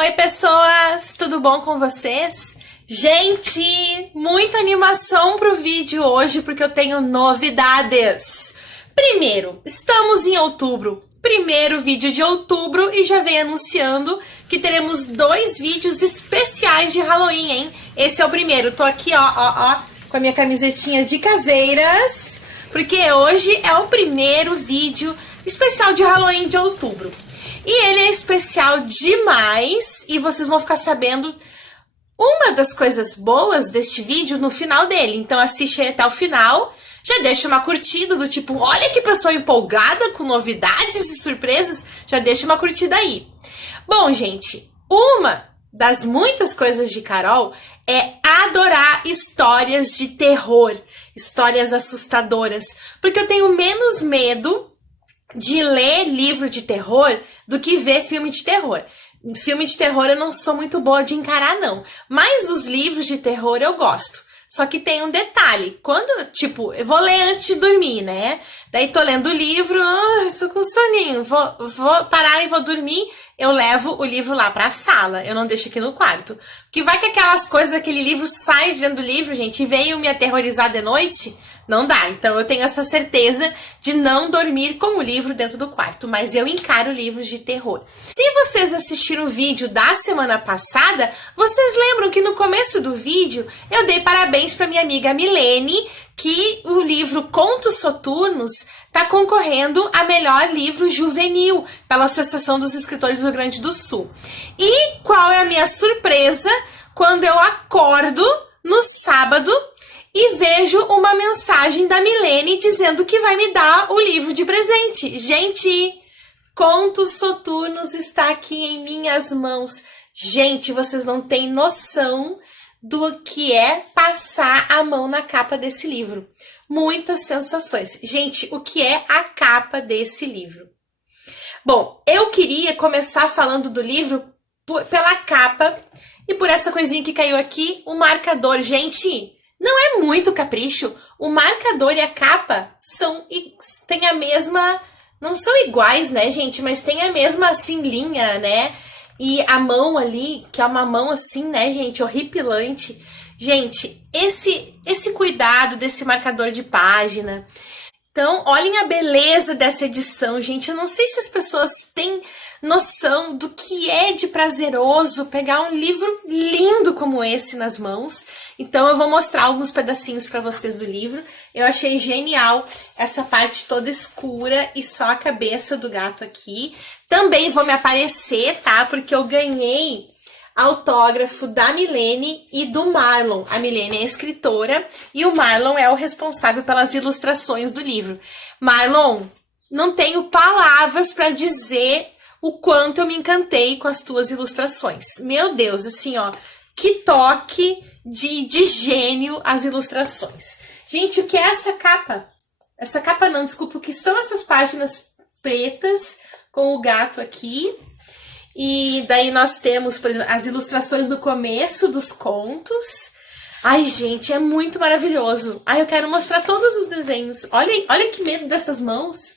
Oi, pessoas! Tudo bom com vocês? Gente, muita animação pro vídeo hoje porque eu tenho novidades. Primeiro, estamos em outubro, primeiro vídeo de outubro e já venho anunciando que teremos 2 vídeos especiais de Halloween, hein? Esse é o primeiro, tô aqui, ó, com a minha camisetinha de caveiras, porque hoje é o primeiro vídeo especial de Halloween de outubro. E ele é especial demais e vocês vão ficar sabendo uma das coisas boas deste vídeo no final dele. Então assiste aí até o final, já deixa uma curtida do tipo, olha que pessoa empolgada com novidades e surpresas, já deixa uma curtida aí. Bom, gente, uma das muitas coisas de Carol é adorar histórias de terror, histórias assustadoras, porque eu tenho menos medo de ler livro de terror do que ver filme de terror. Filme de terror eu não sou muito boa de encarar, não. Mas os livros de terror eu gosto. Só que tem um detalhe. Quando, tipo, eu vou ler antes de dormir, né? Daí tô lendo o livro, tô com soninho. Vou parar e vou dormir. Eu levo o livro lá pra sala. Eu não deixo aqui no quarto. Porque vai que aquelas coisas daquele livro saem dentro do livro, gente, e veio me aterrorizar de noite. Não dá, então eu tenho essa certeza de não dormir com o livro dentro do quarto, mas eu encaro livros de terror. Se vocês assistiram o vídeo da semana passada, vocês lembram que no começo do vídeo eu dei parabéns para minha amiga Milene, que o livro Contos Soturnos está concorrendo a melhor livro juvenil pela Associação dos Escritores do Rio Grande do Sul. E qual é a minha surpresa quando eu acordo no sábado e vejo uma mensagem da Milene dizendo que vai me dar o livro de presente. Gente, Contos Soturnos está aqui em minhas mãos. Gente, vocês não têm noção do que é passar a mão na capa desse livro. Muitas sensações. Gente, o que é a capa desse livro? Bom, eu queria começar falando do livro pela capa e por essa coisinha que caiu aqui, o marcador. Gente, não é muito capricho. O marcador e a capa têm a mesma... Não são iguais, né, gente? Mas tem a mesma, assim, linha, né? E a mão ali, que é uma mão assim, né, gente? Horripilante. Gente, esse cuidado desse marcador de página. Então, olhem a beleza dessa edição, gente. Eu não sei se as pessoas têm noção do que é de prazeroso pegar um livro lindo como esse nas mãos. Então eu vou mostrar alguns pedacinhos para vocês do livro. Eu achei genial essa parte toda escura e só a cabeça do gato aqui. Também vou me aparecer, tá? Porque eu ganhei autógrafo da Milene e do Marlon. A Milene é escritora e o Marlon é o responsável pelas ilustrações do livro. Marlon, não tenho palavras para dizer o quanto eu me encantei com as tuas ilustrações. Meu Deus, assim, ó, que toque de gênio as ilustrações. Gente, o que é essa capa? Essa capa não, desculpa, o que são essas páginas pretas com o gato aqui? E daí nós temos, por exemplo, as ilustrações do começo dos contos. Ai, gente, é muito maravilhoso. Ai, eu quero mostrar todos os desenhos. Olha que medo dessas mãos.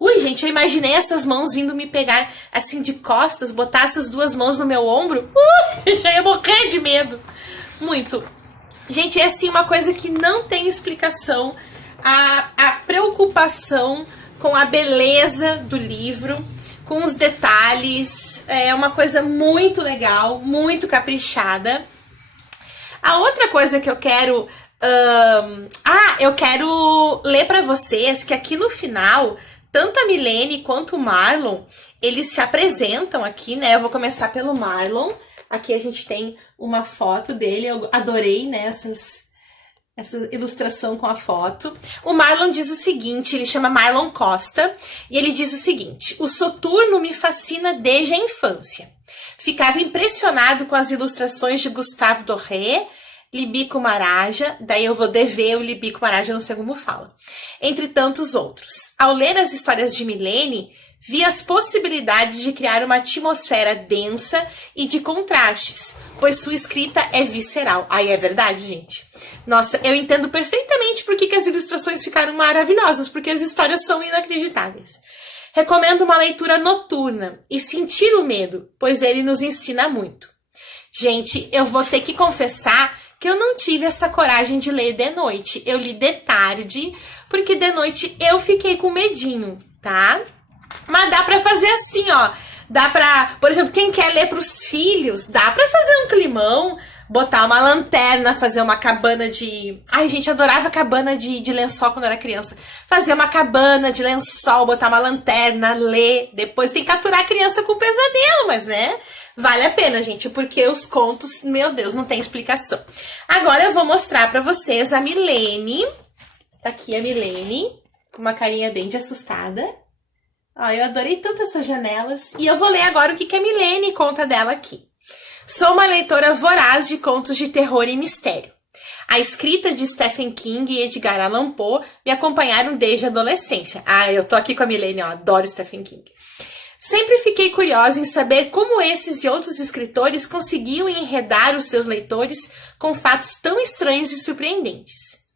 Ui, gente, eu imaginei essas mãos vindo me pegar assim de costas, botar essas 2 mãos no meu ombro. Já ia morrer de medo. Muito. Gente, é assim uma coisa que não tem explicação. A preocupação com a beleza do livro, com os detalhes, é uma coisa muito legal, muito caprichada. A outra coisa que eu quero... eu quero ler para vocês que aqui no final, tanto a Milene quanto o Marlon, eles se apresentam aqui, né? Eu vou começar pelo Marlon. Aqui a gente tem uma foto dele, eu adorei, né, essa ilustração com a foto. O Marlon diz o seguinte, ele chama Marlon Costa, e ele diz o seguinte: o Soturno me fascina desde a infância. Ficava impressionado com as ilustrações de Gustave Doré, Libico Maraja, daí eu vou dever o Libico Maraja, eu não sei como fala, entre tantos outros. Ao ler as histórias de Milene, vi as possibilidades de criar uma atmosfera densa e de contrastes, pois sua escrita é visceral. Aí é verdade, gente. Nossa, eu entendo perfeitamente por que as ilustrações ficaram maravilhosas, porque as histórias são inacreditáveis. Recomendo uma leitura noturna e sentir o medo, pois ele nos ensina muito. Gente, eu vou ter que confessar que eu não tive essa coragem de ler de noite. Eu li de tarde, porque de noite eu fiquei com medinho, tá? Mas dá pra fazer assim, ó. Dá pra, por exemplo, quem quer ler pros filhos, dá pra fazer um climão, botar uma lanterna, fazer uma cabana de... Ai, gente, adorava cabana de lençol quando eu era criança. Fazer uma cabana de lençol, botar uma lanterna, ler. Depois tem que aturar a criança com pesadelo, mas né... Vale a pena, gente, porque os contos, meu Deus, não tem explicação. Agora eu vou mostrar pra vocês a Milene. Tá aqui a Milene, com uma carinha bem de assustada. Ó, eu adorei tanto essas janelas. E eu vou ler agora o que a Milene conta dela aqui. Sou uma leitora voraz de contos de terror e mistério. A escrita de Stephen King e Edgar Allan Poe me acompanharam desde a adolescência. Ah, eu tô aqui com a Milene, ó, adoro Stephen King. Sempre fiquei curiosa em saber como esses e outros escritores conseguiam enredar os seus leitores com fatos tão estranhos e surpreendentes.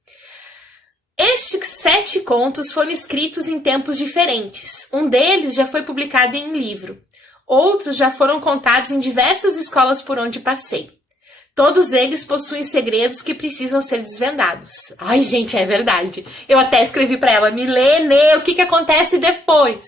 Estes 7 contos foram escritos em tempos diferentes. Um deles já foi publicado em livro. Outros já foram contados em diversas escolas por onde passei. Todos eles possuem segredos que precisam ser desvendados. Ai, gente, é verdade. Eu até escrevi para ela, Milene, o que acontece depois?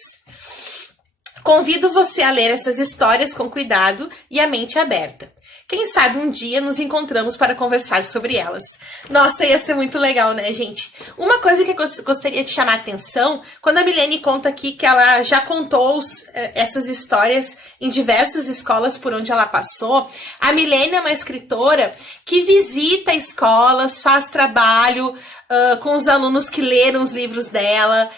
Convido você a ler essas histórias com cuidado e a mente aberta. Quem sabe um dia nos encontramos para conversar sobre elas. Nossa, ia ser muito legal, né, gente? Uma coisa que eu gostaria de chamar a atenção, quando a Milene conta aqui que ela já contou essas histórias em diversas escolas por onde ela passou, a Milene é uma escritora que visita escolas, faz trabalho com os alunos que leram os livros dela,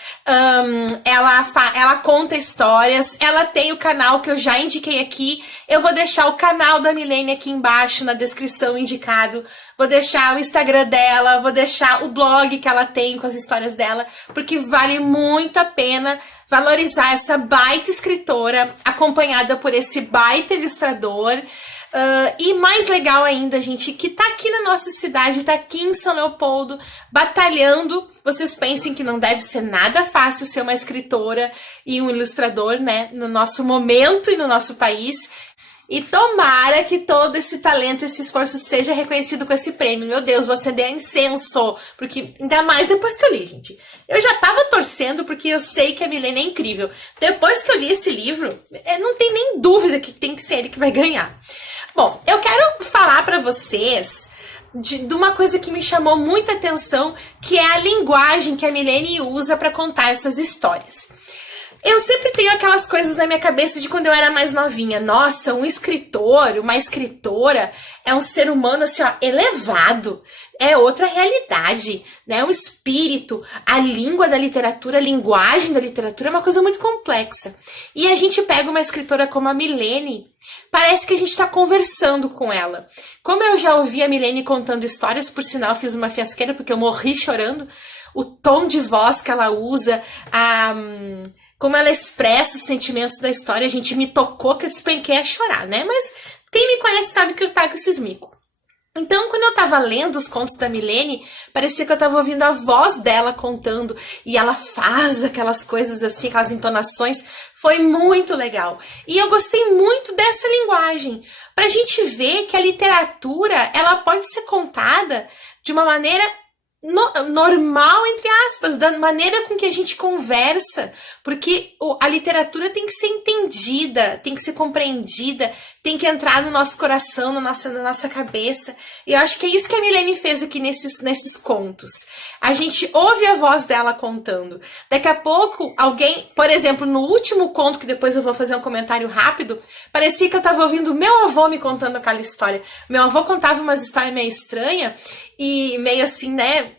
ela conta histórias, ela tem o canal que eu já indiquei aqui, eu vou deixar o canal da Milene aqui embaixo na descrição indicado, vou deixar o Instagram dela, vou deixar o blog que ela tem com as histórias dela, porque vale muito a pena valorizar essa baita escritora, acompanhada por esse baita ilustrador. E mais legal ainda, gente, que tá aqui na nossa cidade, tá aqui em São Leopoldo, batalhando. Vocês pensem que não deve ser nada fácil ser uma escritora e um ilustrador, né, no nosso momento e no nosso país. E tomara que todo esse talento, esse esforço seja reconhecido com esse prêmio. Meu Deus, você deu incenso, porque ainda mais depois que eu li, gente. Eu já tava torcendo porque eu sei que a Milene é incrível. Depois que eu li esse livro, não tem nem dúvida que tem que ser ele que vai ganhar. Bom, eu quero falar para vocês de uma coisa que me chamou muita atenção, que é a linguagem que a Milene usa para contar essas histórias. Eu sempre tenho aquelas coisas na minha cabeça de quando eu era mais novinha. Nossa, um escritor, uma escritora é um ser humano assim, ó, elevado. É outra realidade, né? O espírito, a língua da literatura, a linguagem da literatura é uma coisa muito complexa. E a gente pega uma escritora como a Milene, parece que a gente está conversando com ela. Como eu já ouvi a Milene contando histórias, por sinal eu fiz uma fiasqueira porque eu morri chorando, o tom de voz que ela usa, como ela expressa os sentimentos da história, a gente me tocou que eu despenquei a chorar, né? Mas quem me conhece sabe que eu pago esses micos. Então, quando eu tava lendo os contos da Milene, parecia que eu tava ouvindo a voz dela contando, e ela faz aquelas coisas assim, aquelas entonações, foi muito legal. E eu gostei muito dessa linguagem, pra gente ver que a literatura, ela pode ser contada de uma maneira normal, entre aspas, da maneira com que a gente conversa, porque a literatura tem que ser entendida, tem que ser compreendida, tem que entrar no nosso coração, na nossa cabeça, e eu acho que é isso que a Milene fez aqui nesses contos. A gente ouve a voz dela contando, daqui a pouco alguém, por exemplo, no último conto, que depois eu vou fazer um comentário rápido, parecia que eu tava ouvindo meu avô me contando aquela história. Meu avô contava umas histórias meio estranhas, e meio assim, né?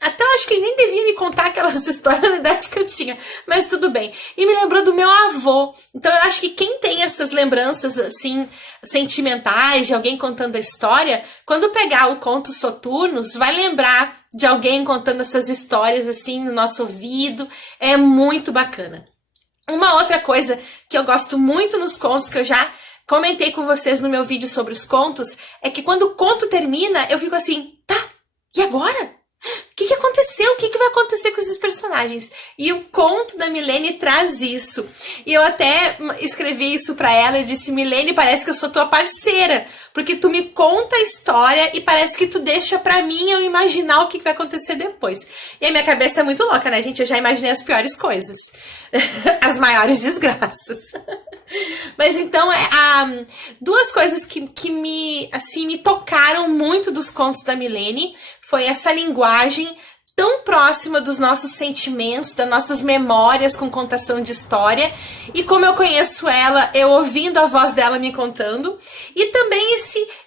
Até eu acho que ele nem devia me contar aquelas histórias na idade que eu tinha, mas tudo bem. E me lembrou do meu avô. Então eu acho que quem tem essas lembranças, assim, sentimentais, de alguém contando a história, quando pegar o Contos Soturnos, vai lembrar de alguém contando essas histórias, assim, no nosso ouvido. É muito bacana. Uma outra coisa que eu gosto muito nos contos, que eu já comentei com vocês no meu vídeo sobre os contos, é que quando o conto termina, eu fico assim, tá, e agora? O que aconteceu? O que vai acontecer com esses personagens? E o conto da Milene traz isso. E eu até escrevi isso pra ela e disse, Milene, parece que eu sou tua parceira, porque tu me conta a história e parece que tu deixa pra mim eu imaginar o que vai acontecer depois. E a minha cabeça é muito louca, né, gente? Eu já imaginei as piores coisas. As maiores desgraças. Mas então, duas coisas que me tocaram muito dos contos da Milene foi essa linguagem tão próxima dos nossos sentimentos, das nossas memórias com contação de história, e como eu conheço ela, eu ouvindo a voz dela me contando, e também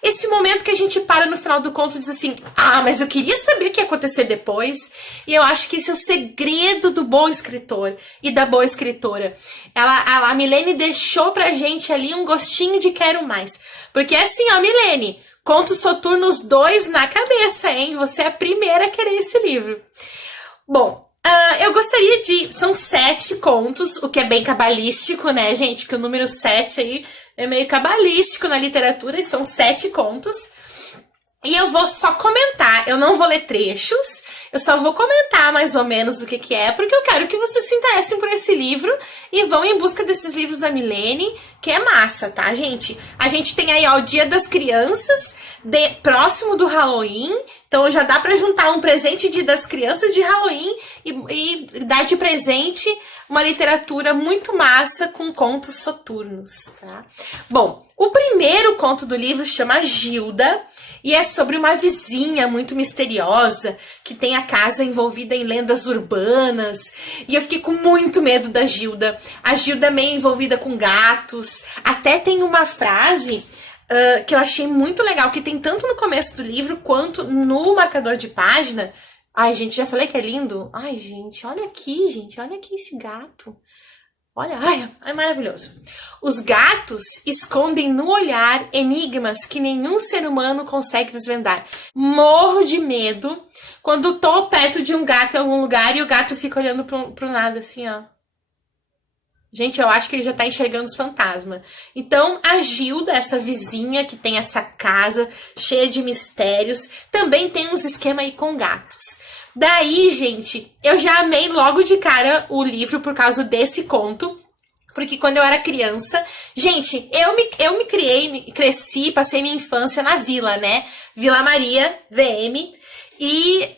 esse momento que a gente para no final do conto e diz assim, mas eu queria saber o que ia acontecer depois, e eu acho que esse é o segredo do bom escritor e da boa escritora. A Milene deixou pra gente ali um gostinho de quero mais, porque é assim, ó, Milene, Contos Soturnos 2 na cabeça, hein? Você é a primeira a querer esse livro. Bom, eu gostaria de... São 7 contos, o que é bem cabalístico, né, gente? Porque o número 7 aí é meio cabalístico na literatura, e são 7 contos. E eu vou só comentar, eu não vou ler trechos, eu só vou comentar mais ou menos o que é, porque eu quero que vocês se interessem por esse livro e vão em busca desses livros da Milene, que é massa, tá, gente? A gente tem aí, ó, o Dia das Crianças, próximo do Halloween, então já dá pra juntar um presente Dia das Crianças de Halloween e dar de presente uma literatura muito massa com contos soturnos, tá? Bom, o primeiro conto do livro chama Gilda, e é sobre uma vizinha muito misteriosa que tem a casa envolvida em lendas urbanas. E eu fiquei com muito medo da Gilda. A Gilda é meio envolvida com gatos. Até tem uma frase que eu achei muito legal, que tem tanto no começo do livro quanto no marcador de página. Ai, gente, já falei que é lindo? Ai, gente, olha aqui esse gato. Olha, ai, maravilhoso. Os gatos escondem no olhar enigmas que nenhum ser humano consegue desvendar. Morro de medo quando tô perto de um gato em algum lugar e o gato fica olhando pro nada, assim, ó. Gente, eu acho que ele já tá enxergando os fantasmas. Então, a Gilda, essa vizinha que tem essa casa cheia de mistérios, também tem uns esquemas aí com gatos. Daí, gente, eu já amei logo de cara o livro por causa desse conto. Porque quando eu era criança... Gente, eu me criei, cresci, passei minha infância na Vila, né? Vila Maria, VM. E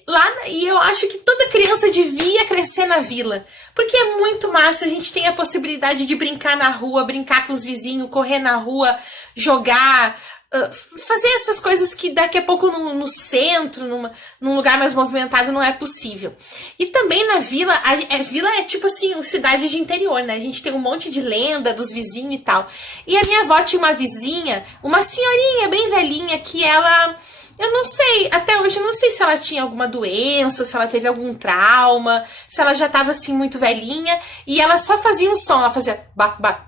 eu acho que toda criança devia crescer na Vila. Porque é muito massa, a gente tem a possibilidade de brincar na rua, brincar com os vizinhos, correr na rua, jogar... fazer essas coisas que daqui a pouco no centro, num lugar mais movimentado, não é possível. E também na Vila, Vila é tipo assim, cidade de interior, né? A gente tem um monte de lenda dos vizinhos e tal. E a minha avó tinha uma vizinha, uma senhorinha bem velhinha, que ela... Eu não sei, até hoje eu não sei se ela tinha alguma doença, se ela teve algum trauma, se ela já tava assim muito velhinha, e ela só fazia um som, ela fazia bac, bac,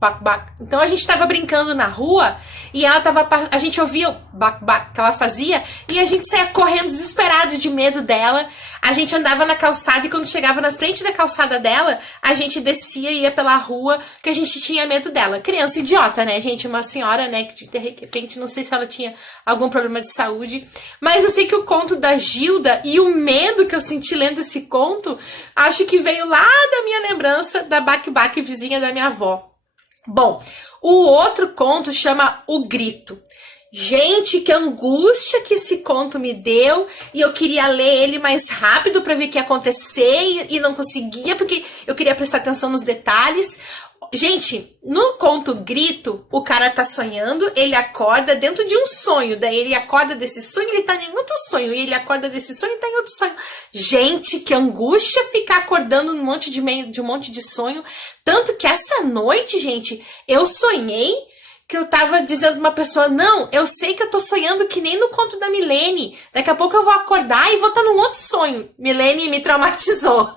bac, bac. Então a gente tava brincando na rua e a gente ouvia o bac, bac que ela fazia e a gente saía correndo desesperado de medo dela. A gente andava na calçada e quando chegava na frente da calçada dela, a gente descia e ia pela rua que a gente tinha medo dela. Criança idiota, né, gente? Uma senhora, né, que de repente não sei se ela tinha algum problema de saúde. Mas eu sei que o conto da Gilda e o medo que eu senti lendo esse conto, acho que veio lá da minha lembrança da Bac-Bac vizinha da minha avó. Bom, o outro conto chama O Grito. Gente, que angústia que esse conto me deu, e eu queria ler ele mais rápido para ver o que ia acontecer e não conseguia porque eu queria prestar atenção nos detalhes. Gente, no conto Grito, o cara tá sonhando, ele acorda dentro de um sonho, daí ele acorda desse sonho, ele tá em outro sonho, e ele acorda desse sonho e tá em outro sonho. Gente, que angústia ficar acordando um monte de sonho, tanto que essa noite, gente, eu sonhei que eu tava dizendo pra uma pessoa, não, eu sei que eu tô sonhando que nem no conto da Milene, daqui a pouco eu vou acordar e vou estar num outro sonho. Milene me traumatizou.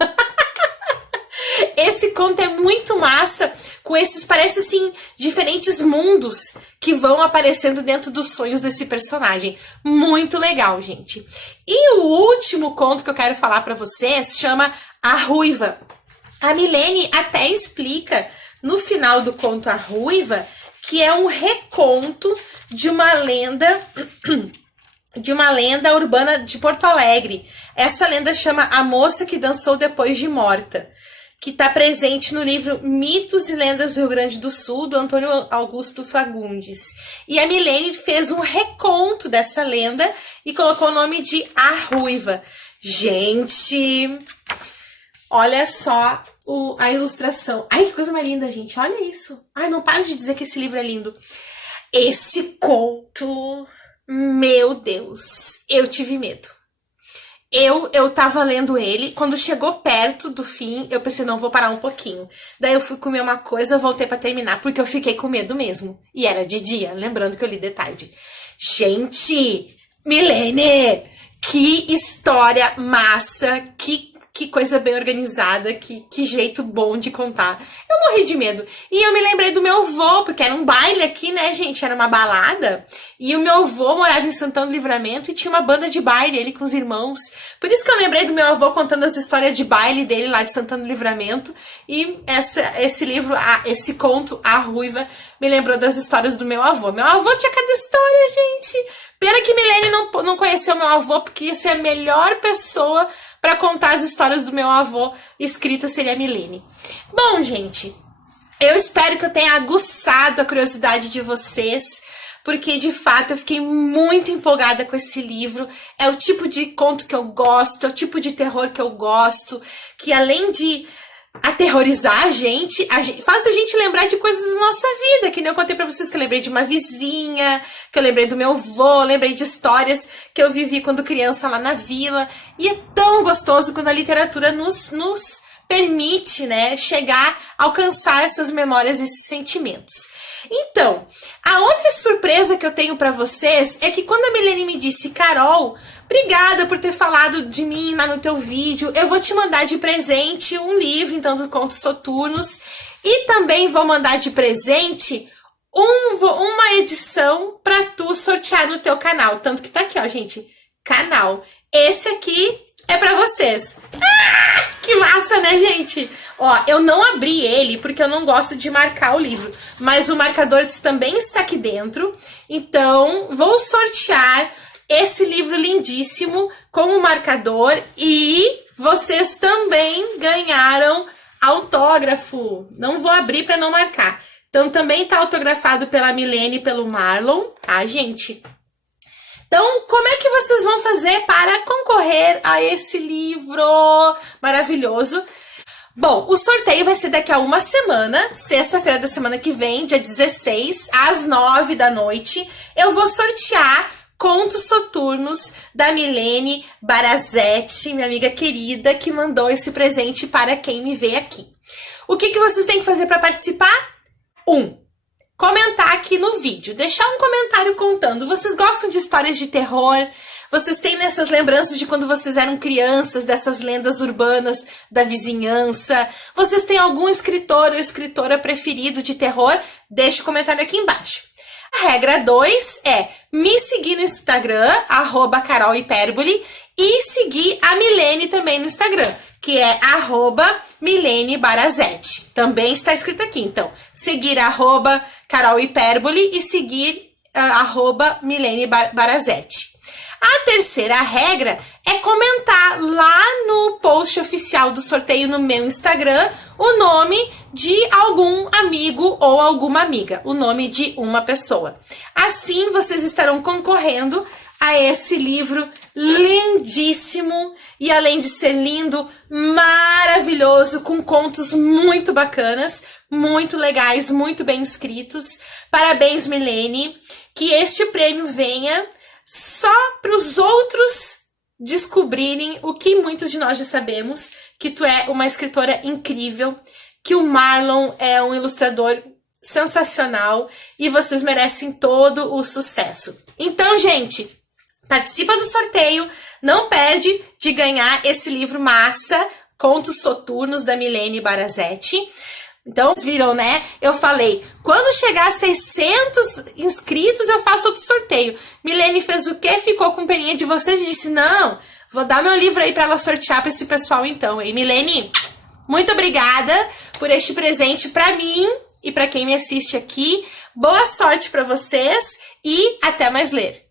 Esse conto é muito massa, com esses, parece assim, diferentes mundos que vão aparecendo dentro dos sonhos desse personagem. Muito legal, gente. E o último conto que eu quero falar pra vocês chama A Ruiva. A Milene até explica no final do conto A Ruiva que é um reconto de uma lenda de uma lenda urbana de Porto Alegre. Essa lenda chama A Moça que Dançou Depois de Morta, que está presente no livro Mitos e Lendas do Rio Grande do Sul, do Antônio Augusto Fagundes. E a Milene fez um reconto dessa lenda e colocou o nome de A Ruiva. Gente, olha só a ilustração. Ai, que coisa mais linda, gente. Olha isso. Ai, não paro de dizer que esse livro é lindo. Esse conto, meu Deus, eu tive medo. Eu tava lendo ele, quando chegou perto do fim, eu pensei, não, vou parar um pouquinho. Daí eu fui comer uma coisa, voltei pra terminar, porque eu fiquei com medo mesmo. E era de dia, lembrando que eu li de tarde. Gente, Milene, que história massa, que coisa bem organizada, que jeito bom de contar. Eu morri de medo. E eu me lembrei do meu avô, porque era um baile aqui, né, gente? Era uma balada. E o meu avô morava em Santana do Livramento e tinha uma banda de baile, ele com os irmãos. Por isso que eu lembrei do meu avô contando as histórias de baile dele lá de Santana do Livramento. E esse livro, esse conto, A Ruiva, me lembrou das histórias do meu avô. Meu avô tinha cada história, gente. Pena que Milene não conheceu meu avô, porque ia ser a melhor pessoa para contar as histórias do meu avô, escrita seria a Milene. Bom, gente, eu espero que eu tenha aguçado a curiosidade de vocês, porque de fato eu fiquei muito empolgada com esse livro. É o tipo de conto que eu gosto, é o tipo de terror que eu gosto, que além de aterrorizar a gente faz a gente lembrar de coisas da nossa vida, que nem eu contei pra vocês que eu lembrei de uma vizinha, que eu lembrei do meu avô, lembrei de histórias que eu vivi quando criança lá na vila, e é tão gostoso quando a literatura nos permite, né, chegar, alcançar essas memórias, esses sentimentos. Então, a outra surpresa que eu tenho pra vocês é que quando a Milene me disse, Carol, obrigada por ter falado de mim lá no teu vídeo, eu vou te mandar de presente um livro, então, dos Contos Soturnos, e também vou mandar de presente uma edição pra tu sortear no teu canal, tanto que tá aqui, ó, gente, canal. Esse aqui é pra vocês. Ah, que massa, né, gente? Ó, eu não abri ele porque eu não gosto de marcar o livro, mas o marcador também está aqui dentro. Então, vou sortear esse livro lindíssimo com o marcador e vocês também ganharam autógrafo. Não vou abrir para não marcar. Então, também tá autografado pela Milene e pelo Marlon, tá, gente? Então, como é que vocês vão fazer para concorrer a esse livro maravilhoso? Bom, o sorteio vai ser daqui a uma semana, sexta-feira da semana que vem, dia 16, às 9 da noite. Eu vou sortear Contos Soturnos da Milene Barazetti, minha amiga querida, que mandou esse presente para quem me vê aqui. O que vocês têm que fazer para participar? Comentar aqui no vídeo, deixar um comentário contando. Vocês gostam de histórias de terror? Vocês têm nessas lembranças de quando vocês eram crianças, dessas lendas urbanas da vizinhança? Vocês têm algum escritor ou escritora preferido de terror? Deixa o comentário aqui embaixo. A regra 2 é me seguir no Instagram, @carolhiperbole, e seguir a Milene também no Instagram, que é @Milene Barazetti. Também está escrito aqui, então, seguir @carolhiperbole e seguir @Milene Barazetti. A terceira regra é comentar lá no post oficial do sorteio no meu Instagram o nome de algum amigo ou alguma amiga, o nome de uma pessoa. Assim vocês estarão concorrendo a esse livro lindíssimo e, além de ser lindo, maravilhoso, com contos muito bacanas, muito legais, muito bem escritos. Parabéns, Milene, que este prêmio venha só para os outros descobrirem o que muitos de nós já sabemos, que tu é uma escritora incrível, que o Marlon é um ilustrador sensacional e vocês merecem todo o sucesso. Então, gente, participa do sorteio, não perde de ganhar esse livro massa, Contos Soturnos, da Milene Barazetti. Então, vocês viram, né? Eu falei, quando chegar a 600 inscritos, eu faço outro sorteio. Milene fez o quê? Ficou com peninha de vocês e disse, não, vou dar meu livro aí pra ela sortear pra esse pessoal então. E Milene, muito obrigada por este presente pra mim e pra quem me assiste aqui. Boa sorte pra vocês e até mais ler.